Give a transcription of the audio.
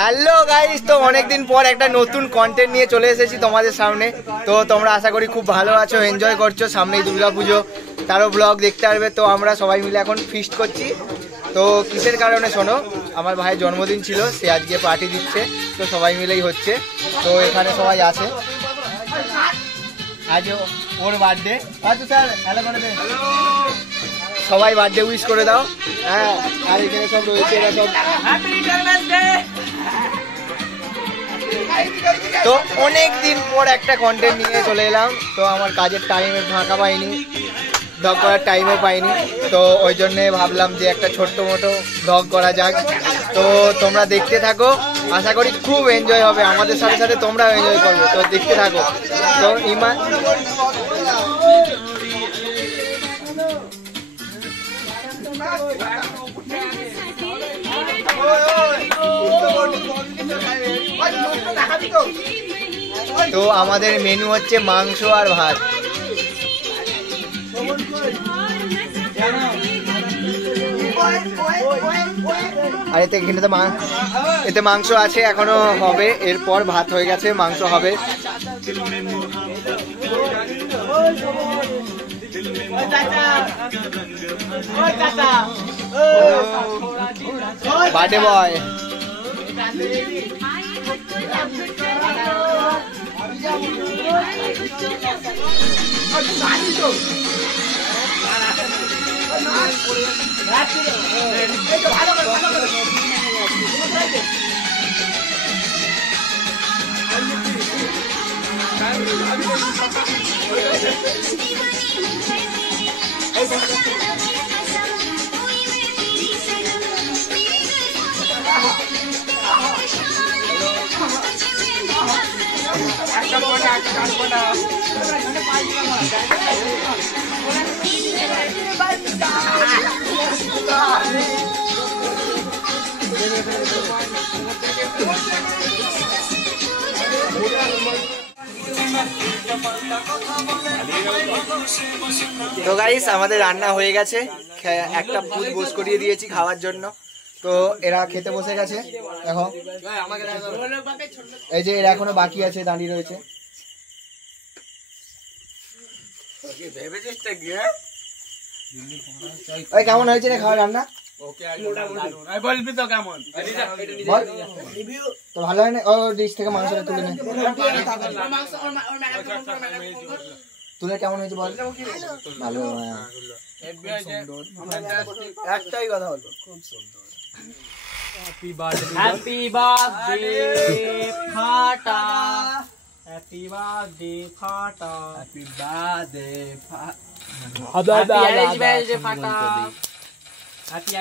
Hello guys, তো অনেকদিন পর একটা নতুন কন্টেন্ট নিয়ে চলে এসেছি তোমাদের সামনে। তো তোমরা আশা করি খুব ভালো আছো, এনজয় করছো। সামনেই দুর্গাপুজো, তারও ব্লগ দেখতে পারবে। তো আমরা সবাই মিলে এখন ফিস্ট করছি। তো কিসের কারণে শোনো, আমার ভাইয়ের জন্মদিন ছিল, সে আজকে পার্টি দিচ্ছে, তো সবাই মিলেই হচ্ছে। তো এখানে সবাই আছে, আজ ওর বার্থডে। আচ্ছা স্যার, হ্যালো করে দে, সবাই বার্থডে উইশ করে দাও। হ্যাঁ, আর এখানে সব রয়েছে, এরা সব। তো অনেক দিন পর একটা কন্টেন্ট নিয়ে চলে এলাম। তো আমার কাজের টাইমে ফাঁকা পাইনি, ব্লগ করার টাইমও পাইনি। তো ওই জন্যে ভাবলাম যে একটা ছোট্ট মোটো ব্লগ করা যাক। তো তোমরা দেখতে থাকো, আশা করি খুব এনজয় হবে। আমাদের সাথে সাথে তোমরাও এনজয় করবে, তো দেখতে থাকো। তো ইমা তো আমাদের মেনু হচ্ছে মাংস আর ভাত। আর এতে মাংস আছে, এখনো হবে। এরপর ভাত হয়ে গেছে, মাংস হবে। বার্থডে বয়, তো গাইস আমাদের রান্না হয়ে গেছে, একটা ফুল বস করিয়ে দিয়েছি খাওয়ার জন্য। তো এরা খেতে বসে গেছে এখন। এই যে এরা এখনো বাকি আছে, দাঁড়িয়ে রয়েছে। ওই কেমন হয়েছে রে খাওয়া রান্না? তো ভালো হয় না? ও ডিশ থেকে মাংসটা তুলে নে, তুলে কেমন হয়েছে বল? ভালো, একটাই কথা হলো, খুব সুন্দর। হ্যাপি বার্থডে ফাটা, হ্যাপি বার্থডে ফাটা, হ্যাপি বার্থডে ফাটা, হ্যাপি অ্যানিভার্সারি ফাটা, হ্যাপি